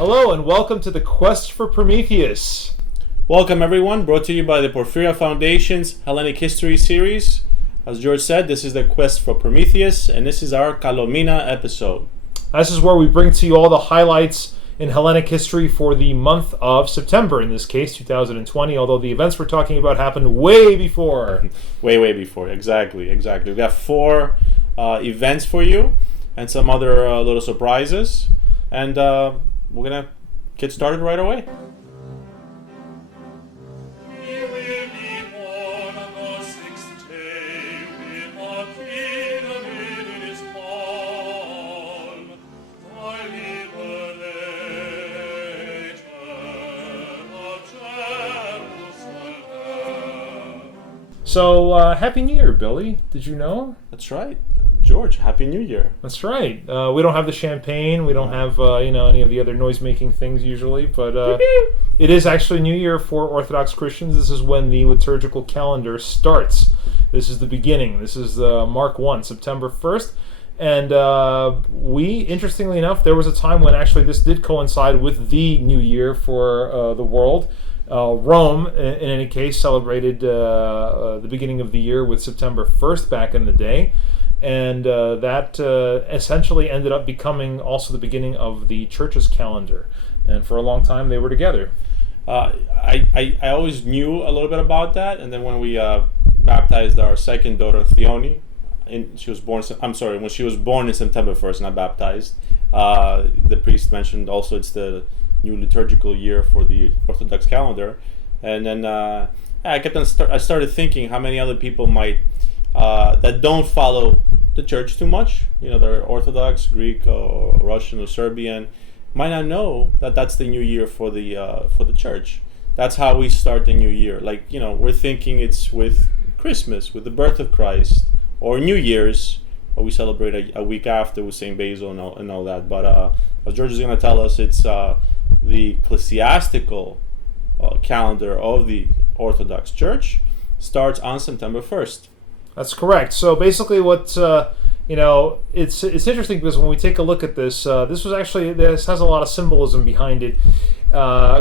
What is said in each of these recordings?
Hello and welcome to the Quest for Prometheus. Welcome everyone, brought to you by the Porphyra Foundation's Hellenic History series. As George said, this is the Quest for Prometheus, and this is our Kalo Mina episode. This is where we bring to you all the highlights in Hellenic history for the month of September, in this case 2020, although the events we're talking about happened way before. Way before, exactly. We've got 4 events for you, and some other little surprises, and we're going to get started right away. So, Happy New Year, Billy. Did you know? That's right. George, Happy New Year. That's right. We don't have the champagne. We don't have, any of the other noise-making things usually, but it is actually New Year for Orthodox Christians. This is when the liturgical calendar starts. This is the beginning. This is Mark 1, September 1st. And interestingly enough, there was a time when actually this did coincide with the New Year for the world. Rome, in any case, celebrated the beginning of the year with September 1st back in the day, and that essentially ended up becoming also the beginning of the church's calendar, and for a long time they were together. I always knew a little bit about that, and then when we baptized our second daughter, Theoni, when she was born in September 1st, not baptized, the priest mentioned also it's the new liturgical year for the Orthodox calendar, and then I started thinking how many other people might that don't follow the church too much. They're Orthodox, Greek, or Russian, or Serbian, might not know that that's the new year for the church. That's how we start the new year. We're thinking it's with Christmas, with the birth of Christ, or New Year's, or we celebrate a week after with Saint Basil and all that. But as George is going to tell us, it's the ecclesiastical calendar of the Orthodox Church starts on September 1st. That's correct. So basically what, it's interesting because when we take a look at this, this has a lot of symbolism behind it.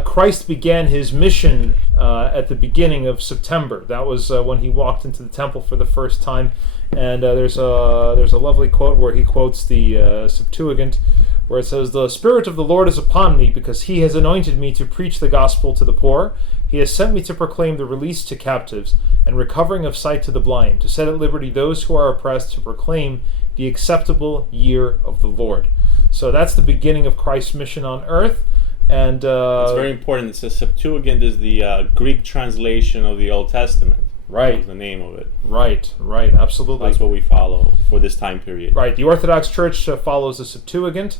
Christ began his mission at the beginning of September. That was when he walked into the temple for the first time. And there's a lovely quote where he quotes the Septuagint, where it says, "The Spirit of the Lord is upon me, because he has anointed me to preach the gospel to the poor. He has sent me to proclaim the release to captives, and recovering of sight to the blind, to set at liberty those who are oppressed, to proclaim the acceptable year of the Lord." So that's the beginning of Christ's mission on earth. And it's very important. It says Septuagint is the Greek translation of the Old Testament. Right. That's the name of it. Right, absolutely. That's what we follow for this time period. Right, the Orthodox Church follows the Septuagint,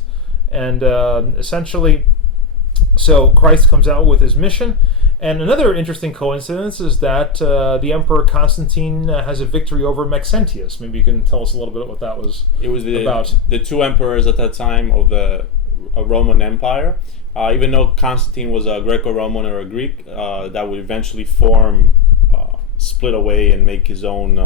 and essentially, so Christ comes out with his mission. And another interesting coincidence is that the Emperor Constantine has a victory over Maxentius. Maybe you can tell us a little bit what that was about. It was the 2 emperors at that time of the Roman Empire. Even though Constantine was a Greco-Roman or a Greek, that would eventually split away and make his own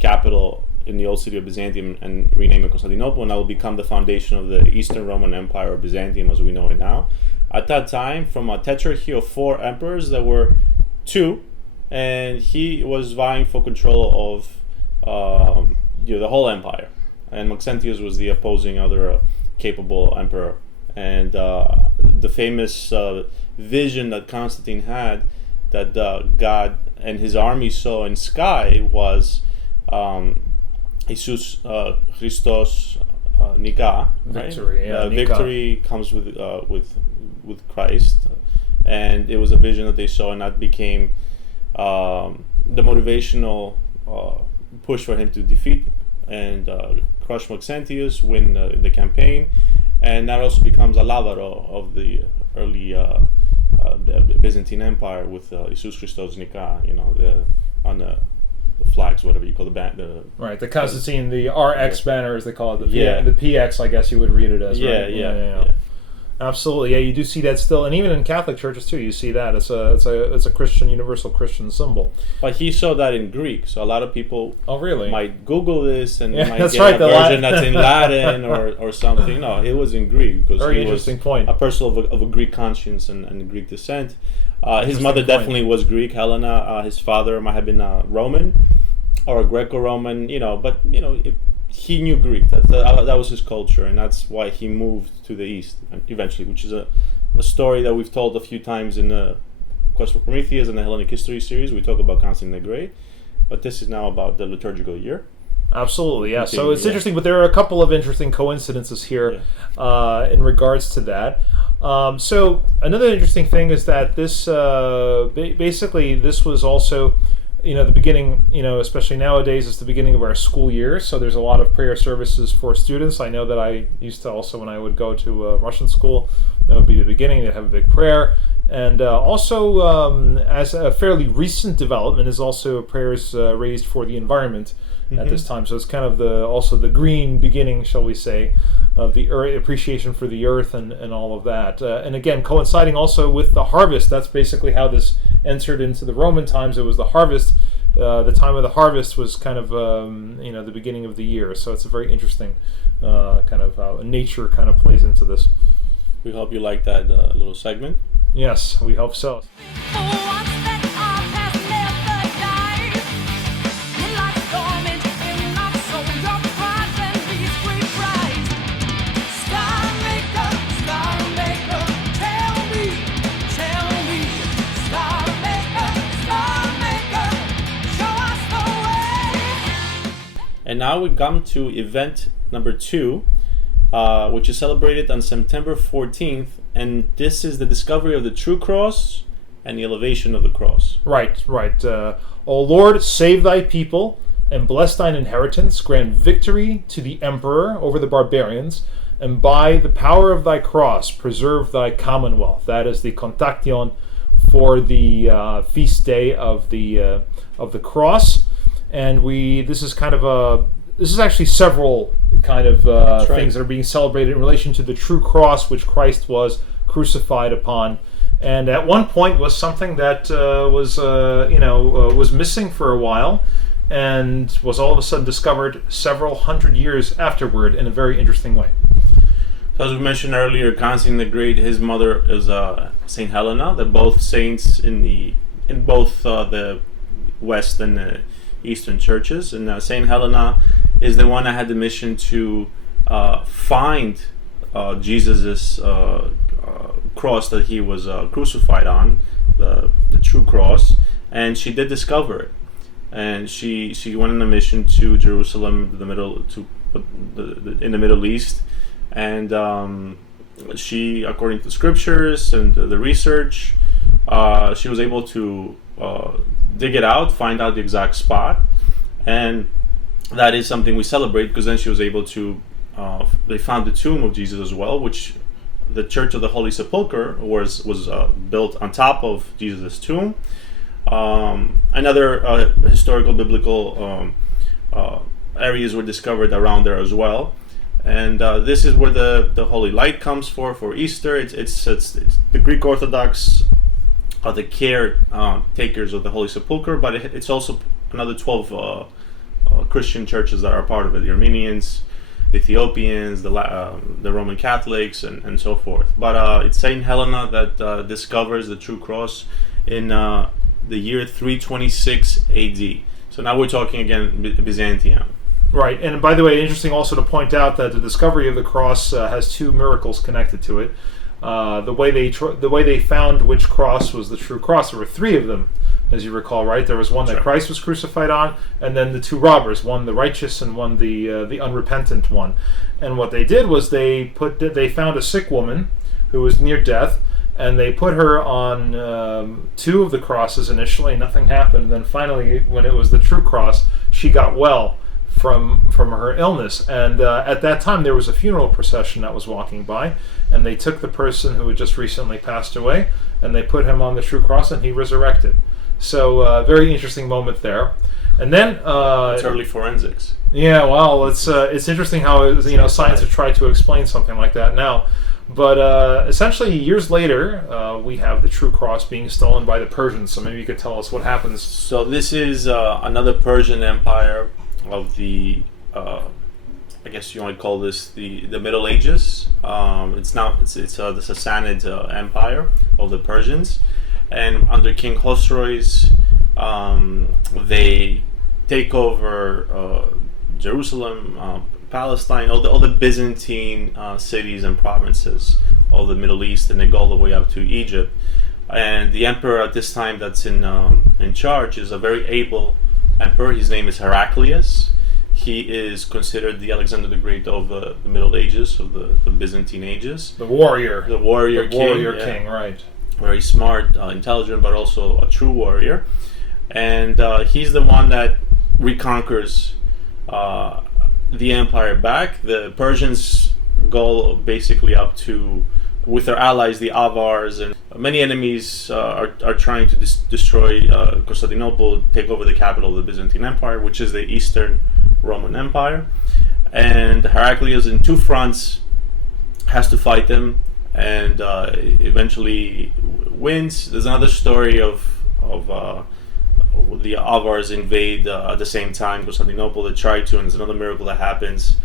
capital in the old city of Byzantium and rename it Constantinople, and that will become the foundation of the Eastern Roman Empire, or Byzantium as we know it now. At that time, from a tetrarchy of 4 emperors, there were 2, and he was vying for control of the whole empire, and Maxentius was the opposing other capable emperor. And the famous vision that Constantine had, that God and his army saw in sky, was Jesus Christos Nika, victory. Right? Victory comes with Christ, and it was a vision that they saw, and that became the motivational push for him to defeat and crush Maxentius, win the campaign, and that also becomes a lavaro of the early Byzantine Empire with Jesus Christos Nika, on the flags, whatever you call the band. The Constantine, the RX banner, as they call it. The PX, I guess you would read it as. Yeah. Absolutely, yeah, you do see that still, and even in Catholic churches too, you see that. It's a Christian, universal Christian symbol. But he saw that in Greek, so a lot of people really might Google this and Yeah, might that's get right, a the version Latin. that's in Latin or something. No, it was in Greek because Very he was interesting point. a person of a Greek conscience and Greek descent. His Interesting mother point. definitely was Greek, Helena. His father might have been Roman or a Greco-Roman, but he knew Greek. That was his culture, and that's why he moved to the East eventually, which is a story that we've told a few times in the Quest for Prometheus and the Hellenic History series. We talk about Constantine the Great, but this is now about the liturgical year. Absolutely, yeah. So it's interesting, but there are a couple of interesting coincidences here in regards to that. So another interesting thing is that this basically this was also the beginning, especially nowadays, it's the beginning of our school year. So there's a lot of prayer services for students. I know that I used to also, when I would go to a Russian school, that would be the beginning. They'd have a big prayer. And also, as a fairly recent development, is also prayers raised for the environment at this time. So it's kind of also the green beginning, shall we say, of the appreciation for the earth and all of that. And again, coinciding also with the harvest. That's basically how this entered into the Roman times. It was the harvest. The time of the harvest was kind of the beginning of the year. So it's a very interesting kind of how nature kind of plays into this. We hope you like that little segment. Yes, we hope so. And now we come to event number 2, which is celebrated on September 14th, and this is the discovery of the true cross and the elevation of the cross. Right. O Lord, save thy people, and bless thine inheritance, grant victory to the emperor over the barbarians, and by the power of thy cross preserve thy commonwealth. That is the Contaction for the feast day of the cross. And this is actually several kind of things that are being celebrated in relation to the true cross which Christ was crucified upon. And at one point was something that was missing for a while, and was all of a sudden discovered several hundred years afterward in a very interesting way. So as we mentioned earlier, Constantine the Great, his mother is Saint Helena. They're both saints in both the West and the Eastern churches, and Saint Helena is the one that had the mission to find Jesus's cross that he was crucified on, the true cross, and she did discover it. And she went on a mission to Jerusalem, in the Middle East, and she, according to scriptures and the research, she was able to dig it out, find out the exact spot, and that is something we celebrate, because then she was able to they found the tomb of Jesus as well, which the Church of the Holy Sepulchre was built on top of Jesus' tomb. Another historical biblical areas were discovered around there as well, and this is where the Holy Light comes for Easter. It's the Greek Orthodox are the caretakers of the Holy Sepulchre, but it's also another 12 Christian churches that are part of it: the Armenians, the Ethiopians, the Roman Catholics, and so forth. But it's Saint Helena that discovers the true cross in the year 326 AD. So now we're talking again Byzantium. Right, and by the way, interesting also to point out that the discovery of the cross has 2 miracles connected to it. The way they found which cross was the true cross, there were 3 of them, as you recall, right? There was one that Christ was crucified on, and then the 2 robbers, one the righteous and one the unrepentant one. And what they did was they found a sick woman who was near death, and they put her on 2 of the crosses initially. Nothing happened. And then finally, when it was the true cross, she got well from her illness. And at that time, there was a funeral procession that was walking by, and they took the person who had just recently passed away, and they put him on the true cross, and he resurrected. So very interesting moment there. And then it's early forensics. Yeah, well, it's interesting how science has tried to explain something like that now. But essentially, years later, we have the true cross being stolen by the Persians. So maybe you could tell us what happens. So this is another Persian empire of the, I guess you might call this the Middle Ages. It's the Sassanid Empire of the Persians, and under King Khosroes, they take over Jerusalem, Palestine, all the Byzantine cities and provinces of the Middle East, and they go all the way up to Egypt. And the emperor at this time that's in charge is a very able emperor. His name is Heraclius. He is considered the Alexander the Great of the Middle Ages, of the Byzantine ages. The warrior king, right? Very smart, intelligent, but also a true warrior. And he's the one that reconquers the empire back. The Persians go basically up to, with their allies, the Avars, and many enemies are trying to destroy Constantinople, take over the capital of the Byzantine Empire, which is the Eastern Roman Empire. And Heraclius, in two fronts, has to fight them, and eventually wins. There's another story of the Avars invade at the same time Constantinople. They try to, and there's another miracle that happens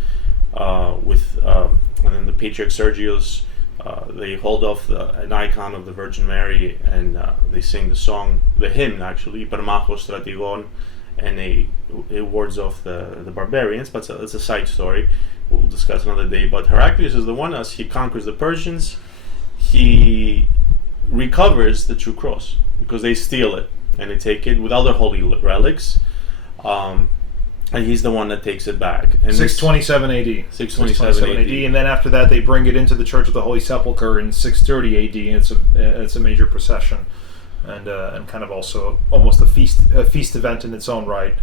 and then the Patriarch Sergius, they hold off an icon of the Virgin Mary, and they sing the hymn actually, Permachos Stratigon, and it wards off the barbarians. But it's a side story we'll discuss another day. But Heraclius is the one, as he conquers the Persians, he recovers the true cross, because they steal it and they take it with other holy relics, and he's the one that takes it back. And 627 AD. 627 AD. And then after that, they bring it into the Church of the Holy Sepulchre in 630 AD. And it's a major procession, and kind of also almost a feast event in its own right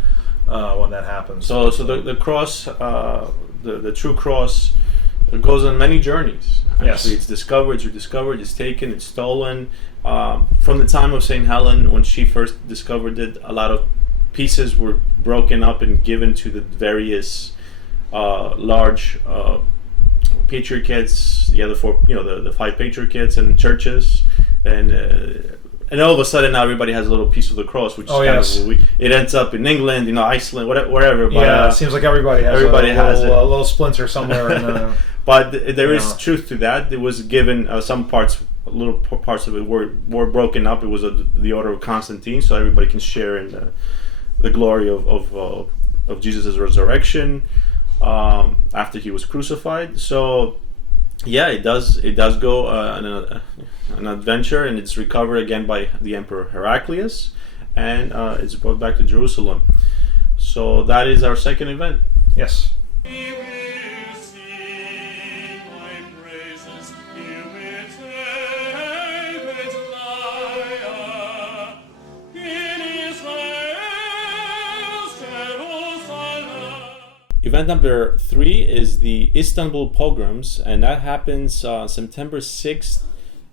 when that happens. So the cross, the true cross, it goes on many journeys. Actually, yes. It's discovered, it's rediscovered, it's taken, it's stolen. From the time of St. Helen, when she first discovered it, a lot of pieces were broken up and given to the various large patriarchates, the other four, the five patriarchates and churches, and all of a sudden now everybody has a little piece of the cross, which it ends up in England, Iceland, wherever. But, it seems like everybody has a little splinter somewhere. But there is truth to that. It was given some parts. Little parts of it were broken up. It was the order of Constantine, so everybody can share in the glory of Jesus' resurrection after he was crucified. So it does go an adventure, and it's recovered again by the Emperor Heraclius, and it's brought back to Jerusalem. So that is our second event. Yes. Event number 3 is the Istanbul Pogroms, and that happens September 6th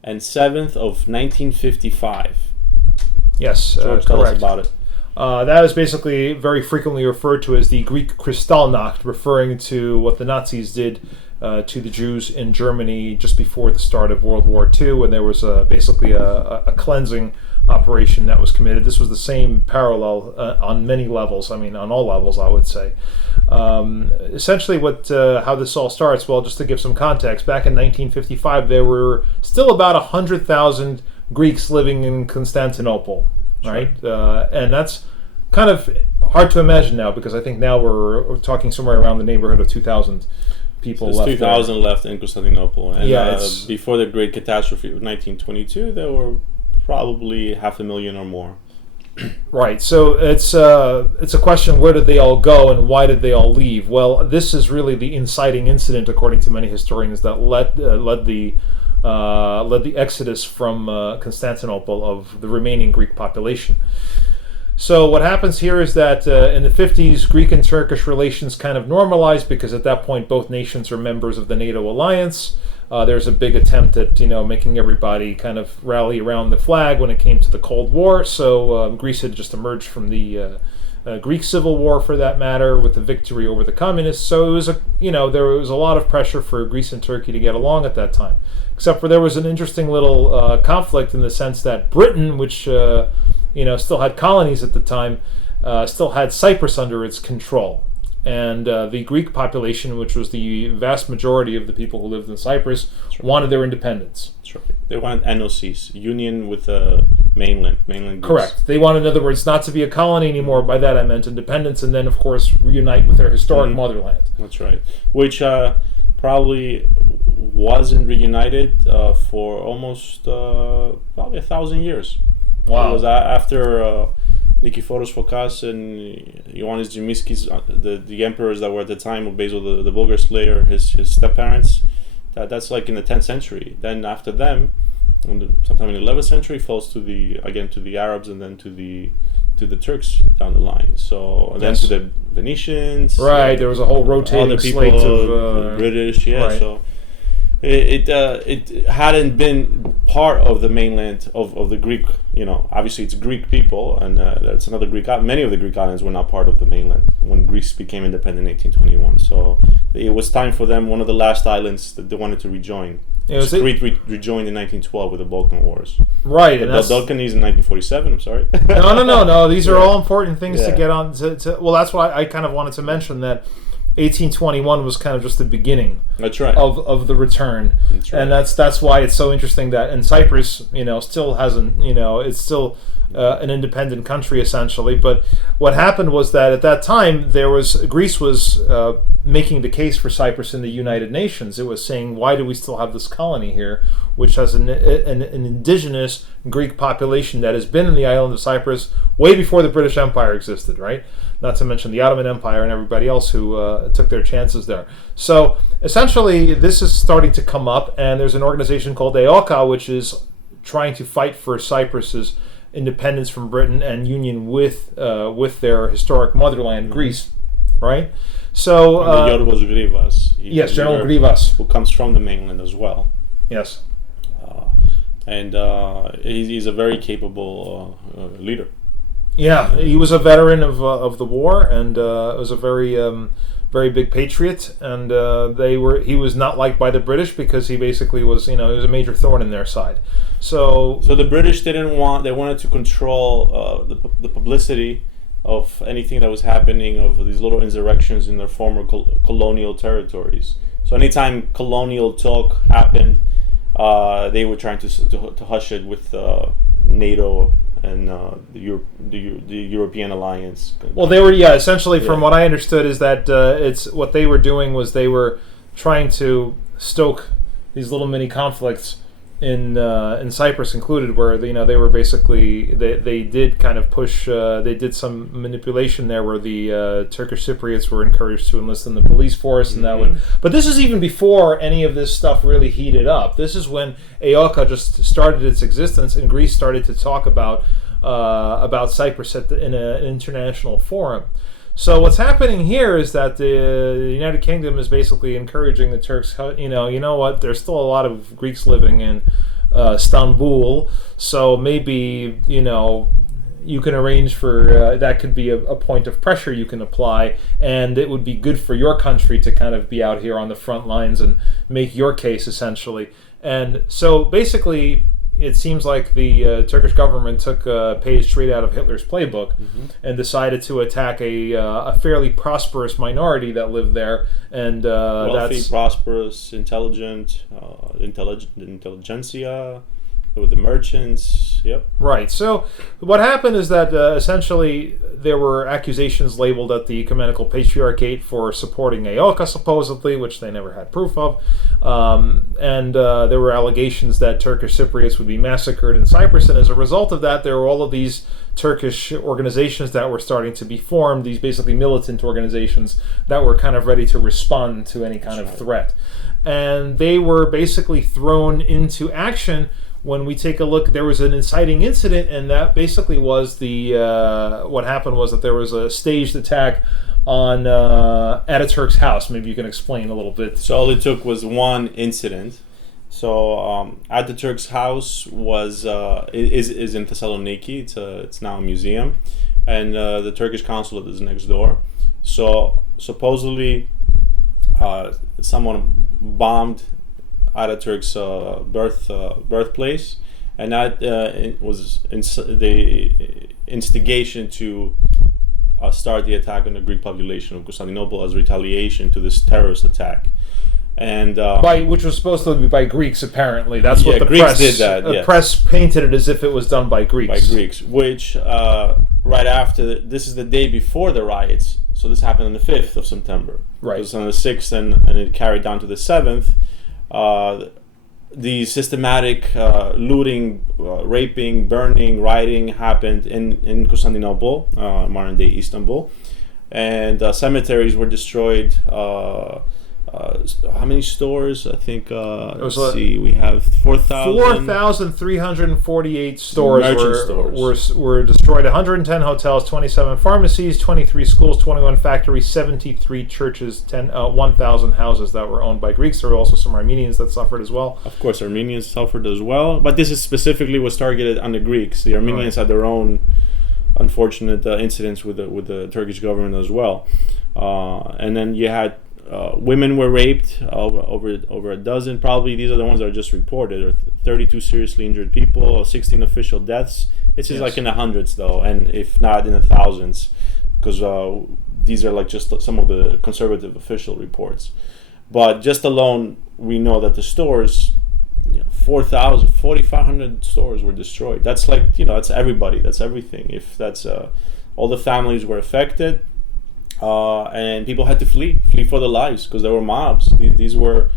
and 7th of 1955. Yes, George, tell us about it. That is basically very frequently referred to as the Greek Kristallnacht, referring to what the Nazis did to the Jews in Germany just before the start of World War II, when there was basically a cleansing operation that was committed. This was the same parallel on many levels. I mean, on all levels, I would say. Essentially, how this all starts, well, just to give some context, back in 1955, there were still about 100,000 Greeks living in Constantinople, right? And that's kind of hard to imagine now, because I think now we're talking somewhere around the neighborhood of 2,000 people left. 2,000 left in Constantinople. And before the Great Catastrophe of 1922, there were probably 500,000 or more. Right. So it's a question: where did they all go, and why did they all leave? Well, this is really the inciting incident, according to many historians, that led the exodus from Constantinople of the remaining Greek population. So what happens here is that in the 50s, Greek and Turkish relations kind of normalized, because at that point both nations are members of the NATO alliance. There's a big attempt at making everybody kind of rally around the flag when it came to the Cold War. So Greece had just emerged from the Greek Civil War, for that matter, with the victory over the communists. So it was there was a lot of pressure for Greece and Turkey to get along at that time. Except for there was an interesting little conflict in the sense that Britain, which still had colonies at the time, still had Cyprus under its control. And the Greek population, which was the vast majority of the people who lived in Cyprus, wanted their independence. That's right. They wanted NOCs, union with the mainland Greece. Correct. They wanted, in other words, not to be a colony anymore. By that I meant independence, and then, of course, reunite with their historic motherland. That's right. Which probably wasn't reunited for almost probably 1,000 years. Wow. It was after Nikiforos Phokas and Ioannis Zimiskis, the emperors that were at the time of Basil the Bulgar Slayer, his step-parents. That's like in the 10th century. Then after them, sometime in the 11th century, falls to the Arabs and then to the Turks down the line. So and then to the Venetians. Right, there was a whole rotating slate of British. Yeah, right. So it hadn't been part of the mainland of the Greek. Obviously it's Greek people, and that's another Greek. Many of the Greek islands were not part of the mainland when Greece became independent in 1821. So it was time for them. One of the last islands that they wanted to rejoin. Crete rejoined in 1912 with the Balkan Wars. Right, the Balkans in 1947. I'm sorry. No. These are all important things to get on. Well, that's why I kind of wanted to mention that 1821 was kind of just the beginning. That's right. Of the return. That's right. And that's why it's so interesting that in Cyprus, still hasn't, it's still an independent country essentially. But what happened was that at that time Greece was making the case for Cyprus in the United Nations. It was saying, why do we still have this colony here, which has an indigenous Greek population that has been in the island of Cyprus way before the British Empire existed, right? Not to mention the Ottoman Empire and everybody else who took their chances there. So essentially, this is starting to come up, and there's an organization called AOKA, which is trying to fight for Cyprus's independence from Britain and union with their historic motherland, Greece, right? So Yorgos Grivas. Yes, General Grivas, who comes from the mainland as well. Yes, and he's a very capable leader. Yeah, he was a veteran of the war, and was a very big patriot. And he was not liked by the British because he basically was, he was a major thorn in their side. So the British they wanted to control the publicity of anything that was happening, of these little insurrections in their former colonial territories. So anytime colonial talk happened, they were trying to hush it with NATO and the European alliance. Well, they were essentially, from what I understood, is that it's what they were doing was they were trying to stoke these little mini conflicts in Cyprus included, where they were basically they did kind of push, they did some manipulation there where the Turkish Cypriots were encouraged to enlist in the police force, and that would. But this is even before any of this stuff really heated up. This is when AOKA just started its existence, and Greece started to talk about Cyprus in an international forum. So what's happening here is that the United Kingdom is basically encouraging the Turks. You know what? There's still a lot of Greeks living in Istanbul, so maybe you can arrange for that could be a point of pressure you can apply, and it would be good for your country to kind of be out here on the front lines and make your case essentially. And so basically, it seems like the Turkish government took a page straight out of Hitler's playbook and decided to attack a fairly prosperous minority that lived there, and wealthy, prosperous, intelligent, intelligentsia, with the merchants. Yep. Right. So what happened is that essentially there were accusations labeled at the Ecumenical Patriarchate for supporting AOKA, supposedly, which they never had proof of. And there were allegations that Turkish Cypriots would be massacred in Cyprus. And as a result of that, there were all of these Turkish organizations that were starting to be formed, these basically militant organizations that were kind of ready to respond to any kind of threat. And they were basically thrown into action. When we take a look, there was an inciting incident, and that basically was what happened was that there was a staged attack on Ataturk's house. Maybe you can explain a little bit. So all it took was one incident. So Ataturk's house is in Thessaloniki. It's now a museum, and the Turkish consulate is next door. So supposedly, someone bombed Ataturk's birthplace, and that was the instigation to start the attack on the Greek population of Constantinople as retaliation to this terrorist attack. And which was supposed to be by Greeks, apparently. That's what the Greeks press did that. The Yes. press painted it as if it was done by Greeks. By Greeks, which right after this is the day before the riots. So this happened on the 5th of September. Right. It was on the 6th, and it carried down to the 7th. The systematic looting, raping, burning, rioting happened in Constantinople, modern day Istanbul, and cemeteries were destroyed. How many stores? I think. Let's see. We have 4,348 stores were destroyed. 110 hotels, 27 pharmacies, 23 schools, 21 factories, 73 churches, 1,000 houses that were owned by Greeks. There were also some Armenians that suffered as well. Of course, Armenians suffered as well, but this is specifically was targeted on the Greeks. The Armenians had their own unfortunate incidents with the Turkish government as well, and then you had. Women were raped, over a dozen probably. These are the ones that are just reported. Or 32 seriously injured people, 16 official deaths. This is like in the hundreds though, and if not in the thousands, because these are like just some of the conservative official reports. But just alone, we know that the stores, 4,500 stores were destroyed. That's like, that's everybody. That's everything. If that's all the families were affected. And people had to flee for their lives because there were mobs. These were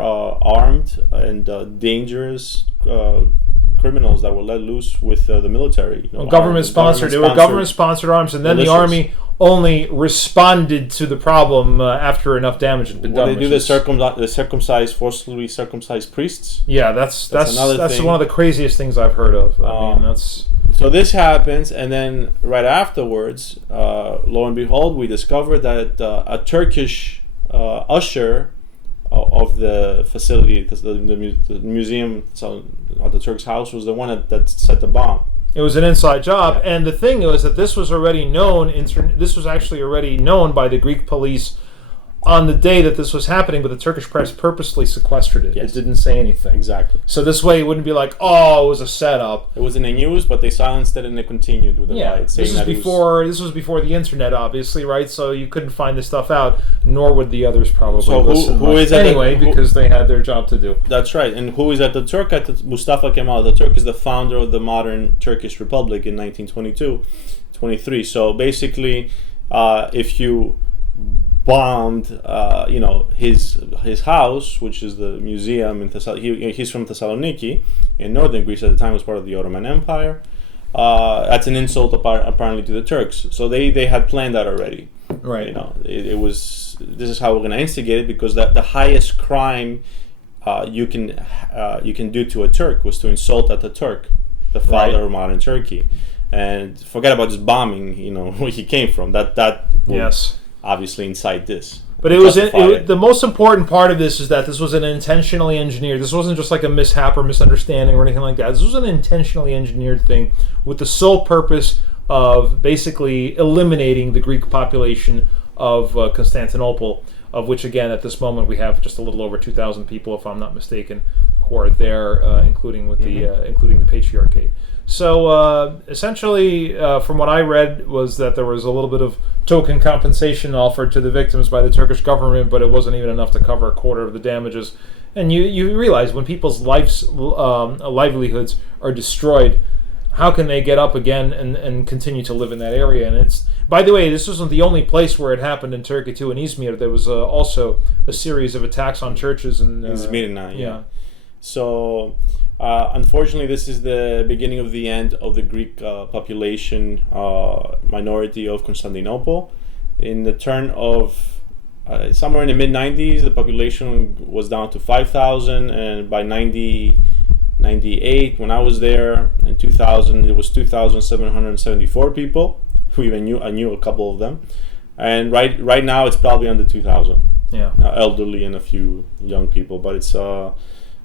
armed and dangerous criminals that were let loose with the military. Government sponsored. They were government sponsored arms, and then the army only responded to the problem after enough damage had been done. They do the forcibly circumcised priests. Yeah, that's one of the craziest things I've heard of. I mean, that's. So this happens, and then right afterwards, lo and behold, we discovered that a Turkish usher of the facility, the museum at the Turk's house, was the one that set the bomb. It was an inside job, and the thing was that this was already known. This was actually already known by the Greek police on the day that this was happening, but the Turkish press purposely sequestered it. Yes. It didn't say anything. Exactly. So this way it wouldn't be like, oh, it was a setup. It was in the news, but they silenced it and they continued with the riots. This was before the internet, obviously, right? So you couldn't find this stuff out, nor would the others probably listen. Because they had their job to do. That's right. And who is Ataturk? Mustafa Kemal Ataturk is the founder of the modern Turkish Republic in 1922-23. So basically, if you bombed, his house, which is the museum in Thessaloniki. He's from Thessaloniki, in northern Greece. At the time, was part of the Ottoman Empire. That's an insult apparently to the Turks. So they had planned that already. Right. It was. This is how we're going to instigate it, because the highest crime you can do to a Turk was to insult Ataturk, the father of modern Turkey, and forget about just bombing. Where he came from. That yes. Obviously inside this. But the most important part of this is that this was an intentionally engineered. This wasn't just like a mishap or misunderstanding or anything like that. This was an intentionally engineered thing with the sole purpose of basically eliminating the Greek population of Constantinople, of which, again, at this moment we have just a little over 2,000 people, if I'm not mistaken, who are there, including the Patriarchate. So essentially, from what I read, was that there was a little bit of token compensation offered to the victims by the Turkish government, but it wasn't even enough to cover a quarter of the damages. And you realize when people's livelihoods are destroyed, how can they get up again and continue to live in that area? And it's, by the way, this wasn't the only place where it happened in Turkey too. In Izmir, there was also a series of attacks on churches in Izmir now. Yeah. So. Unfortunately, this is the beginning of the end of the Greek population minority of Constantinople. In the turn of somewhere in the mid-90s, the population was down to 5,000, and by 1998, when I was there, in 2000, it was 2,774 people. I knew a couple of them, and right now it's probably under 2,000. Yeah, elderly and a few young people, but it's.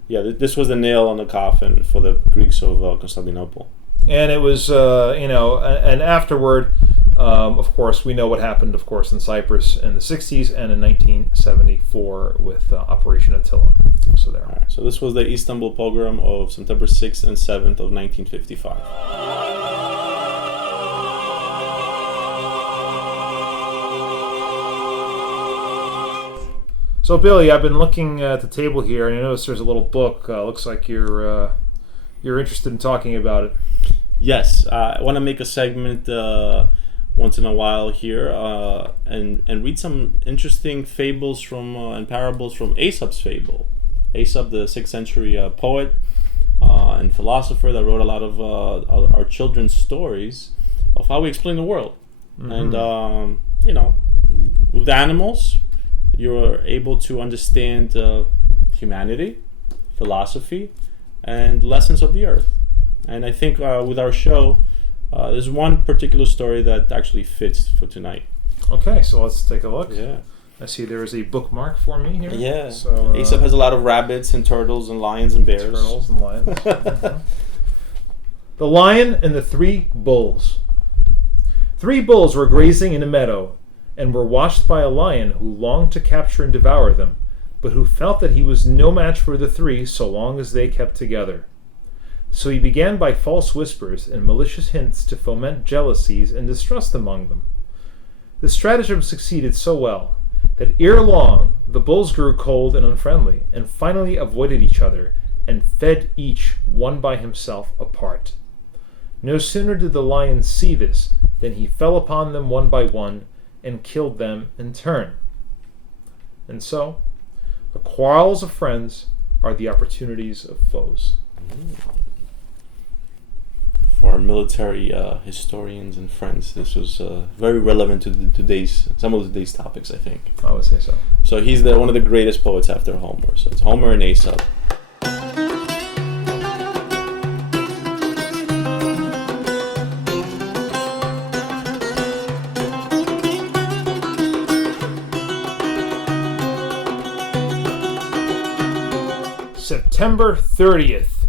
This was the nail on the coffin for the Greeks of Constantinople. And it was, and afterward, of course, we know what happened, of course, in Cyprus in the 60s and in 1974 with Operation Attila. So there. All right, so this was the Istanbul pogrom of September 6th and 7th of 1955. So, Billy, I've been looking at the table here, and I noticed there's a little book. Looks like you're interested in talking about it. Yes, I want to make a segment once in a while here and read some interesting fables from and parables from Aesop's fable. Aesop, the 6th century poet and philosopher that wrote a lot of our children's stories of how we explain the world. Mm-hmm. And, with animals, you're able to understand humanity, philosophy, and lessons of the earth. And I think with our show, there's one particular story that actually fits for tonight. Okay, so let's take a look. Yeah. I see there is a bookmark for me here. Yeah. So Aesop has a lot of rabbits and turtles and lions and bears. Turtles and lions. Mm-hmm. The Lion and the Three Bulls. 3 bulls were grazing in a meadow, and were watched by a lion who longed to capture and devour them, but who felt that he was no match for the 3 so long as they kept together. So he began by false whispers and malicious hints to foment jealousies and distrust among them. The stratagem succeeded so well that ere long the bulls grew cold and unfriendly, and finally avoided each other, and fed each one by himself apart. No sooner did the lion see this than he fell upon them one by one, and killed them in turn. And so, the quarrels of friends are the opportunities of foes. For our military historians and friends, this was very relevant to some of today's topics, I think. I would say so. So he's one of the greatest poets after Homer. So it's Homer and Aesop. September 30th,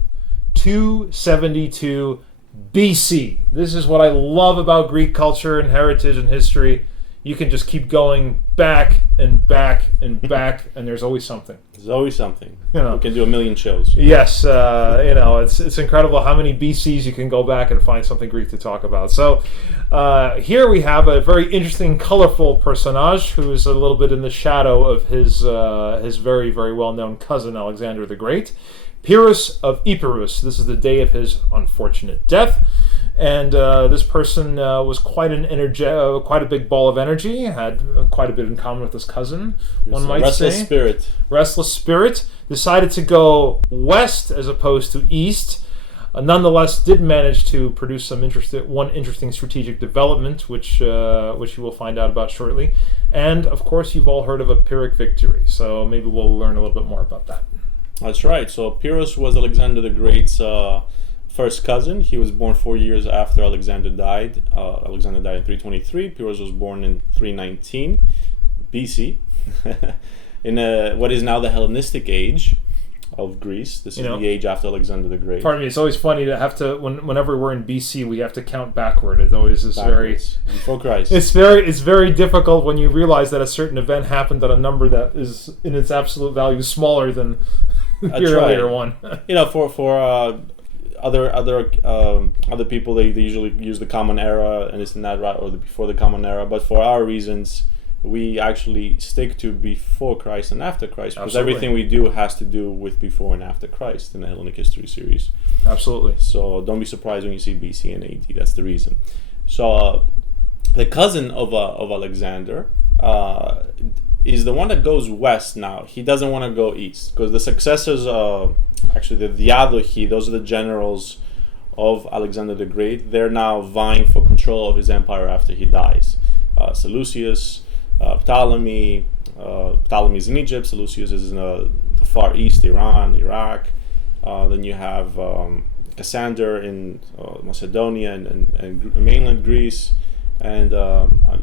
272 BC. This is what I love about Greek culture and heritage and history. You can just keep going back and back and back, and there's always something. There's always something. We can do a million shows. Yes, it's incredible how many BCs you can go back and find something Greek to talk about. So here we have a very interesting, colorful personage who is a little bit in the shadow of his very, very well-known cousin Alexander the Great, Pyrrhus of Epirus. This is the day of his unfortunate death. And this person was quite a big ball of energy, had quite a bit in common with his cousin, one might say. Restless spirit, decided to go west as opposed to east. Nonetheless, did manage to produce one interesting strategic development, which you will find out about shortly. And, of course, you've all heard of a Pyrrhic victory, so maybe we'll learn a little bit more about that. That's right. So Pyrrhus was Alexander the Great's first cousin. He was born 4 years after Alexander died. Alexander died in 323. Pyrrhus was born in 319 BC in what is now the Hellenistic age of Greece. This is the age after Alexander the Great. Pardon me, it's always funny to have to, whenever we're in BC, we have to count backward. It's always this before Christ. It's very difficult when you realize that a certain event happened at a number that is in its absolute value smaller than the earlier one. For other people, they usually use the Common Era and this and that, right, or before the Common Era. But for our reasons, we actually stick to before Christ and after Christ, because everything we do has to do with before and after Christ in the Hellenic History series. Absolutely. So don't be surprised when you see BC and AD. That's the reason. So the cousin of Alexander is the one that goes west now. He doesn't want to go east because the successors, actually the Diadochi, those are the generals of Alexander the Great. They're now vying for control of his empire after he dies. Seleucus, Ptolemy. Ptolemy's in Egypt. Seleucus is in the far east, Iran, Iraq. Then you have Cassander in Macedonia and mainland Greece, and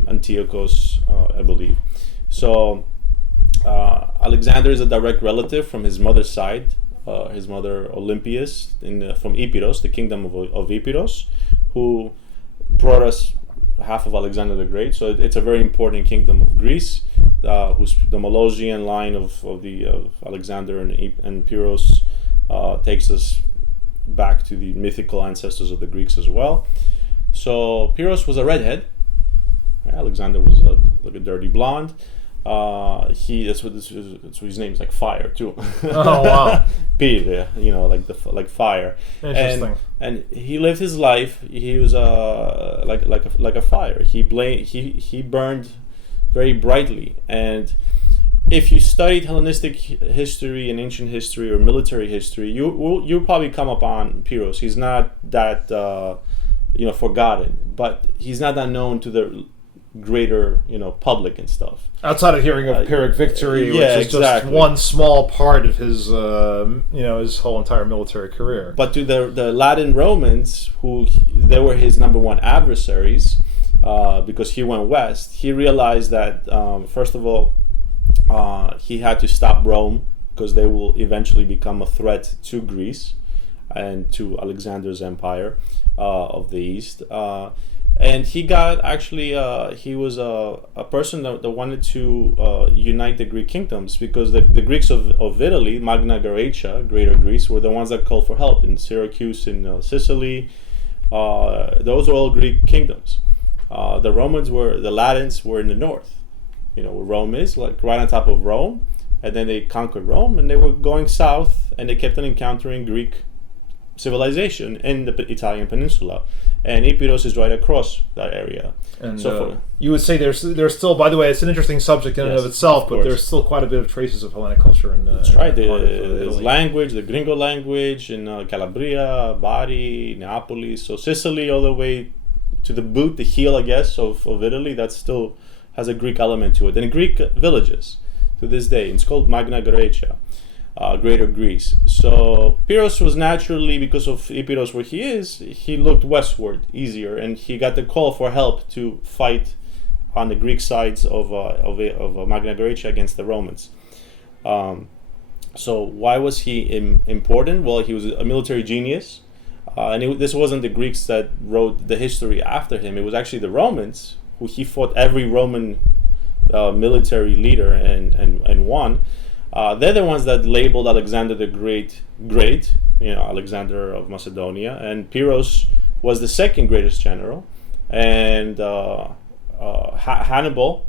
Antiochus, I believe. So Alexander is a direct relative from his mother's side his mother Olympias from Epirus, the kingdom of Epirus, who brought us half of Alexander the Great. So it's a very important kingdom of Greece, who's the Molossian line of Alexander and Pyrrhus takes us back to the mythical ancestors of the Greeks as well. So Pyrrhus was a redhead. Alexander was like a dirty blonde. That's what his name's like, fire too. Oh wow. Pyrrhus, like fire. Interesting. And he lived his life. He was like a fire. He burned very brightly. And if you studied Hellenistic history and ancient history or military history, you'll probably come upon Pyrrhus. He's not that forgotten, but he's not that known to the greater public and stuff. Outside of hearing of Pyrrhic victory, which is just one small part of his his whole entire military career. But to the Latin Romans, who they were his number one adversaries, because he went west, he realized that first of all, he had to stop Rome because they will eventually become a threat to Greece and to Alexander's empire of the East. And he got he was a person that wanted to unite the Greek kingdoms, because the Greeks of Italy, Magna Graecia, Greater Greece, were the ones that called for help in Syracuse, in Sicily. Those are all Greek kingdoms. The Latins were in the north, where Rome is, like right on top of Rome. And then they conquered Rome, and they were going south, and they kept on encountering Greek civilization in the Italian peninsula, and Epirus is right across that area. And you would say there's still, by the way, it's an interesting subject in and of itself, but there's still quite a bit of traces of Hellenic culture in that's right. The language, the Gringo language in Calabria, Bari, Neapolis, so Sicily all the way to the heel, I guess, of Italy, that still has a Greek element to it, and Greek villages to this day. It's called Magna Graecia. Greater Greece. So Pyrrhus was naturally, because of Epirus where he looked westward easier, and he got the call for help to fight on the Greek sides of Magna Graecia against the Romans. So why was he important? Well, he was a military genius, and this wasn't the Greeks that wrote the history after him. It was actually the Romans, who he fought every Roman military leader and won. They're the ones that labeled Alexander the Great, Alexander of Macedonia, and Pyrrhus was the second greatest general, and Hannibal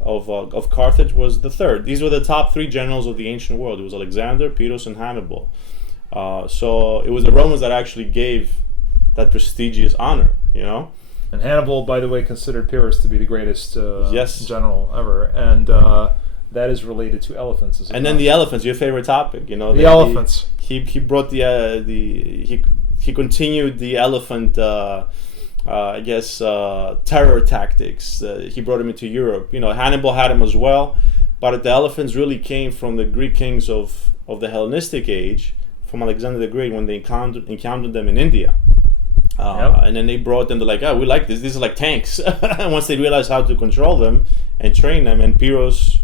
of Carthage was the third. These were the top three generals of the ancient world. It was Alexander, Pyrrhus, and Hannibal. So it was the Romans that actually gave that prestigious honor, And Hannibal, by the way, considered Pyrrhus to be the greatest general ever, and that is related to elephants. And then the elephants, your favorite topic, the elephants. He brought he continued the elephant, terror tactics. He brought him into Europe. Hannibal had him as well, but the elephants really came from the Greek kings of the Hellenistic age, from Alexander the Great, when they encountered them in India. And then they brought them to we like this. These are like tanks. And once they realized how to control them and train them, and Pyrrhus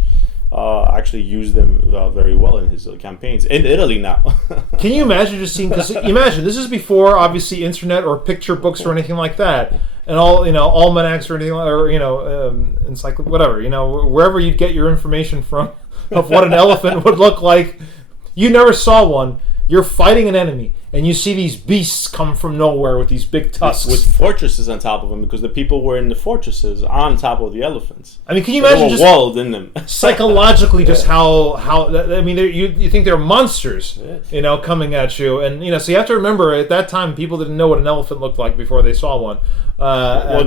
actually used them very well in his campaigns in Italy now. Can you imagine just seeing? Because imagine this is before obviously internet or picture books or anything like that, and all almanacs or anything, or whatever. Wherever you'd get your information from of what an elephant would look like. You never saw one. You're fighting an enemy, and you see these beasts come from nowhere with these big tusks. With fortresses on top of them, because the people were in the fortresses on top of the elephants. I mean, can you imagine just walled in them? Psychologically, just how you think they're monsters, coming at you. And, so you have to remember, at that time, people didn't know what an elephant looked like before they saw one.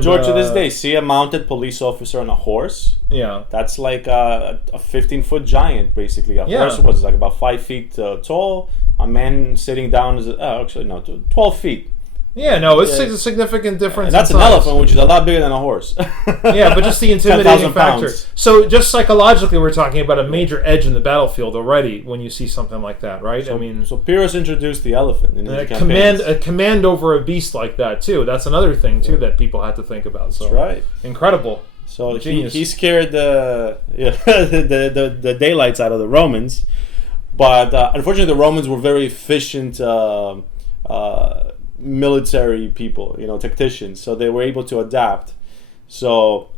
George, to this day, see a mounted police officer on a horse? Yeah. That's like a 15-foot giant, basically. A horse was like about 5 feet tall. A man sitting down is 12 feet. Yeah, no, it's a significant difference. And that's an elephant, which is a lot bigger than a horse. Yeah, but just the intimidating factor. So just psychologically, we're talking about a major edge in the battlefield already when you see something like that, right? So Pyrrhus introduced the elephant in his campaigns. A command over a beast like that too. That's another thing too that people had to think about. So that's right. Incredible. So he scared the daylights out of the Romans. But unfortunately, the Romans were very efficient military people, tacticians. So they were able to adapt. So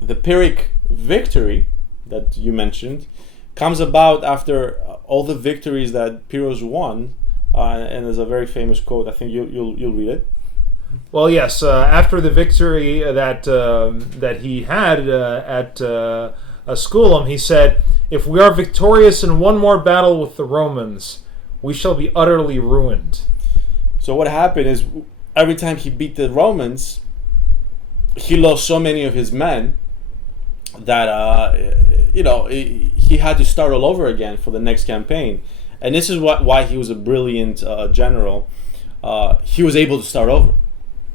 the Pyrrhic victory that you mentioned comes about after all the victories that Pyrrhus won, and there's a very famous quote. I think you'll read it. Well, yes. After the victory that he had at Asculum, he said, "If we are victorious in one more battle with the Romans, we shall be utterly ruined." So what happened is, every time he beat the Romans, he lost so many of his men that he had to start all over again for the next campaign. And this is why he was a brilliant general. He was able to start over.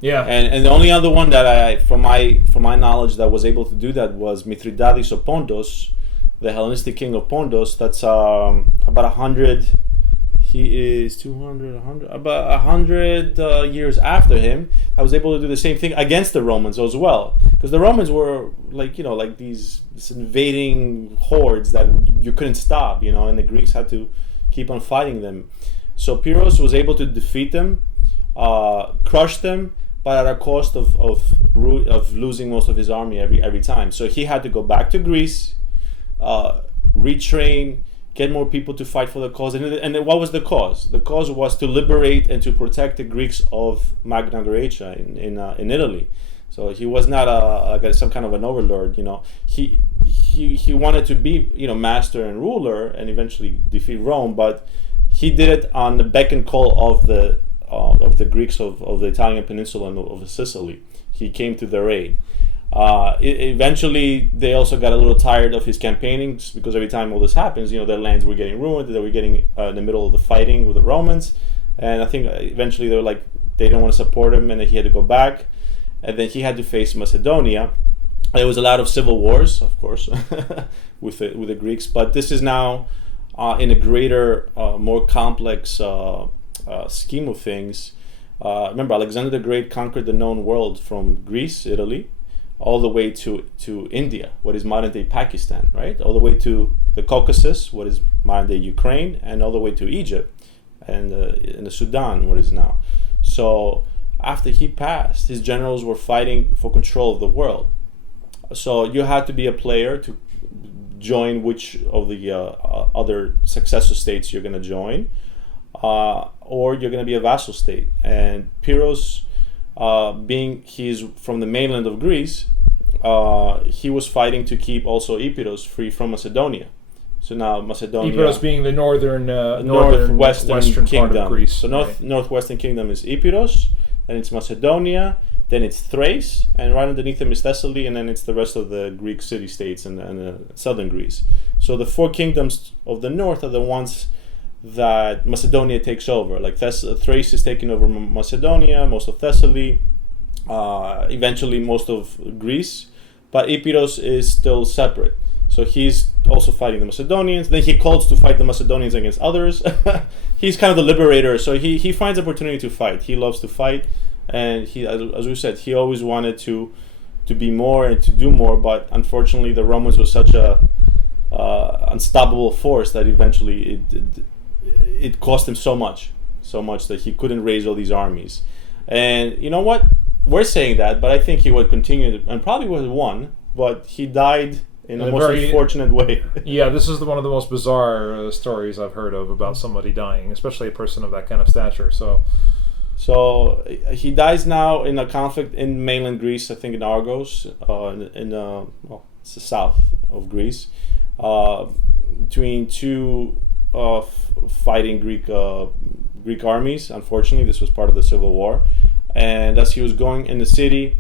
Yeah. And the only other one that from my knowledge, that was able to do that was Mithridates of Pontus, the Hellenistic king of Pontus. That's about 100. He is 200, 100, about 100 years after him. I was able to do the same thing against the Romans as well, because the Romans were like these invading hordes that you couldn't stop, and the Greeks had to keep on fighting them. So Pyrrhus was able to defeat them, crush them, but at a cost of losing most of his army every time. So he had to go back to Greece, retrain, get more people to fight for the cause. And what was the cause? The cause was to liberate and to protect the Greeks of Magna Graecia in Italy. So he was not some kind of an overlord. He wanted to be master and ruler and eventually defeat Rome, but he did it on the beck and call of the Greeks of the Italian peninsula and of Sicily. He came to their aid. Eventually, they also got a little tired of his campaigning, because every time all this happens, their lands were getting ruined. They were getting in the middle of the fighting with the Romans, and I think eventually they were like, they don't want to support him, and then he had to go back, and then he had to face Macedonia. There was a lot of civil wars, of course, with the Greeks, but this is now in a greater, more complex scheme of things. Remember, Alexander the Great conquered the known world from Greece, Italy, all the way to India, what is modern-day Pakistan, right? All the way to the Caucasus, what is modern-day Ukraine, and all the way to Egypt, and in the Sudan, what is now. So after he passed, his generals were fighting for control of the world. So you had to be a player to join which of the other successor states you're going to join, or you're going to be a vassal state. And Pyrrhus, he's from the mainland of Greece, he was fighting to keep also Epirus free from Macedonia. So now Macedonia, Epirus being the northwestern kingdom part of Greece. So northwestern kingdom is Epirus, then it's Macedonia, then it's Thrace, and right underneath them is Thessaly, and then it's the rest of the Greek city-states and southern Greece. So the four kingdoms of the north are the ones that Macedonia takes over. Like Thrace is taking over Macedonia, most of Thessaly, eventually most of Greece, but Epirus is still separate. So he's also fighting the Macedonians. Then he calls to fight the Macedonians against others. He's kind of the liberator, so he finds opportunity to fight. He loves to fight, and he, as we said, he always wanted to be more and to do more, but unfortunately the Romans were such a unstoppable force that eventually it cost him so much that he couldn't raise all these armies. And you know what? We're saying that, but I think he would continue and probably would have won, but he died in a most unfortunate way. Yeah, this is one of the most bizarre stories I've heard of about somebody dying, especially a person of that kind of stature. So he dies now in a conflict in mainland Greece, I think in Argos, it's the south of Greece, between two fighting Greek armies. Unfortunately, this was part of the Civil War, and as he was going in the city,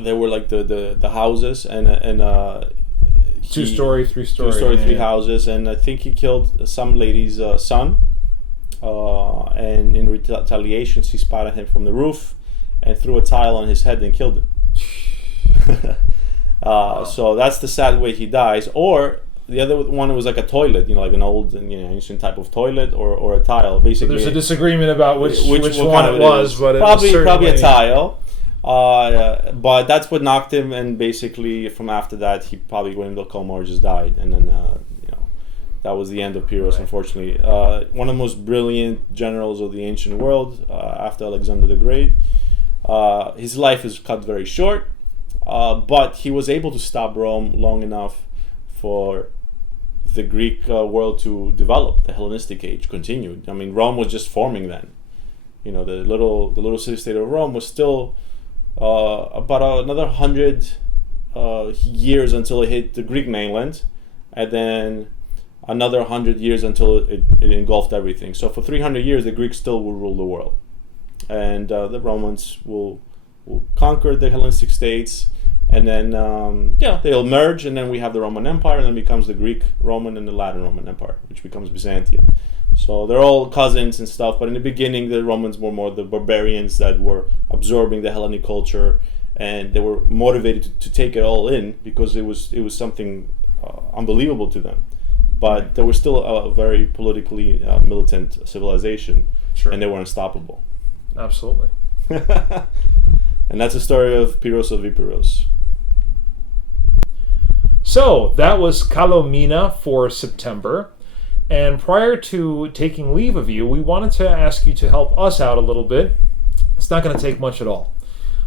there were like the houses and two-story, three-story, three houses, and I think he killed some lady's son. And in retaliation, she spotted him from the roof and threw a tile on his head and killed him. So that's the sad way he dies. Or the other one was like a toilet, like an old, ancient type of toilet, or a tile. Basically, so there's a disagreement about which one it was, but probably a tile. But that's what knocked him, and basically from after that, he probably went into a coma or just died, and then that was the end of Pyrrhus, Right. unfortunately. One of the most brilliant generals of the ancient world, after Alexander the Great. His life is cut very short, but he was able to stop Rome long enough for the Greek world to develop. The Hellenistic age continued. I mean, Rome was just forming then. You know, the little city-state of Rome was still about another 100 years until it hit the Greek mainland, and then another 100 years until it engulfed everything. So for 300 years, the Greeks still will rule the world, and the Romans will conquer the Hellenistic states, and then they'll merge, and then we have the Roman Empire, and then becomes the Greek Roman and the Latin Roman Empire, which becomes Byzantium. So they're all cousins and stuff, but in the beginning, the Romans were more the barbarians that were absorbing the Hellenic culture, and they were motivated to take it all in because it was something unbelievable to them. But they were still a very politically militant civilization, Sure. and they were unstoppable. Absolutely. And that's the story of Pyrrhus of Epirus. So that was Kalo Mina for September. And prior to taking leave of you, we wanted to ask you to help us out a little bit. It's not going to take much at all.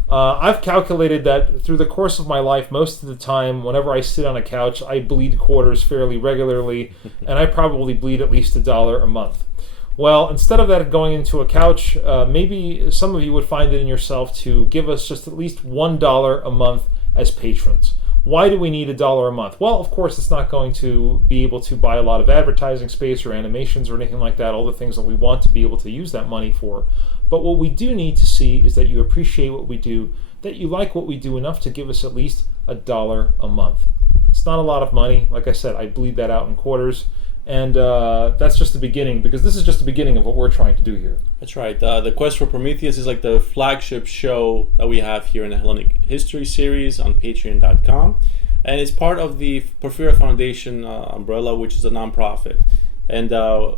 I've calculated that through the course of my life, most of the time, whenever I sit on a couch, I bleed quarters fairly regularly, and I probably bleed at least $1 a month. Well, instead of that going into a couch, maybe some of you would find it in yourself to give us just at least $1 a month as patrons. Why do we need $1 a month? Well, of course, it's not going to be able to buy a lot of advertising space or animations or anything like that, all the things that we want to be able to use that money for. But what we do need to see is that you appreciate what we do, that you like what we do enough to give us at least $1 a month. It's not a lot of money. Like I said, I bleed that out in quarters. And that's just the beginning, because this is just the beginning of what we're trying to do here. That's right. The Quest for Prometheus is like the flagship show that we have here in the Hellenic History series on Patreon.com. And it's part of the Porphyra Foundation umbrella, which is a nonprofit. And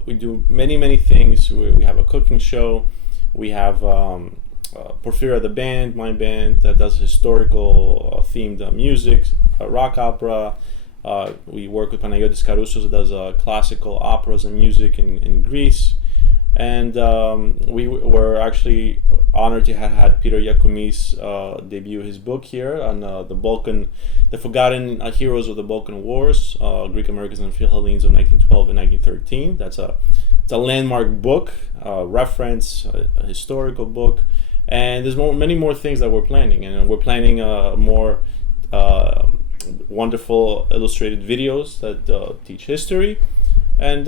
we do many, many things. We have a cooking show. We have Porphyra the band, my band, that does historical themed music, rock opera. We work with Panagiotis Karoussos, that does classical operas and music in Greece. And we were actually honored to have had PETER GIAKOUMIS debut his book here on the Forgotten Heroes of the Balkan Wars, Greek Americans and Phil-Hellenes of 1912 and 1913. It's a landmark book, reference, a historical book. And there's many more things that we're planning. And we're planning more wonderful illustrated videos that teach history, and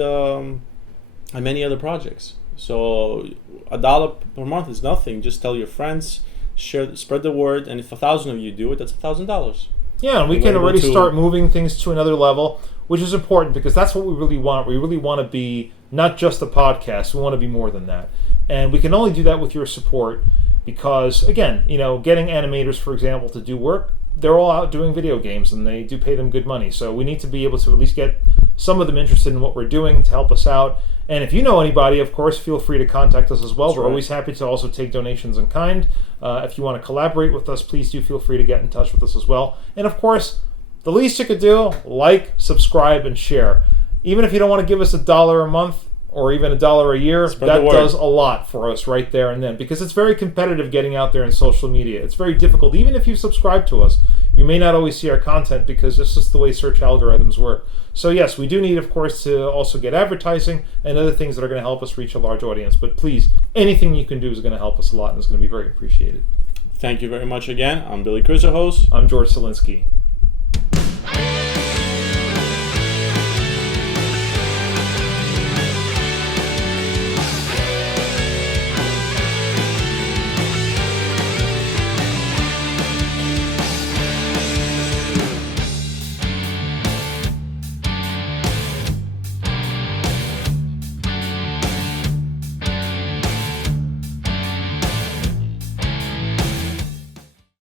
many other projects. So $1 per month is nothing. Just tell your friends, spread the word, and if 1,000 of you do it, that's $1,000. Yeah, and we can already start moving things to another level, which is important because that's what we really want. We really want to be not just a podcast. We want to be more than that, and we can only do that with your support. Because again, getting animators, for example, to do work, they're all out doing video games and they do pay them good money. So we need to be able to at least get some of them interested in what we're doing to help us out. And if you know anybody, of course, feel free to contact us as well. We're always happy to also take donations in kind. If you want to collaborate with us, please do feel free to get in touch with us as well. And of course, the least you could do, like, subscribe, and share. Even if you don't want to give us $1 a month, or even $1 a year, that does a lot for us right there and then, because it's very competitive getting out there in social media. It's very difficult. Even if you subscribe to us, you may not always see our content because it's just the way search algorithms work. So yes, we do need, of course, to also get advertising and other things that are going to help us reach a large audience. But please, anything you can do is going to help us a lot and is going to be very appreciated. Thank you very much again. I'm Billy Chrysohos. I'm George Selinsky.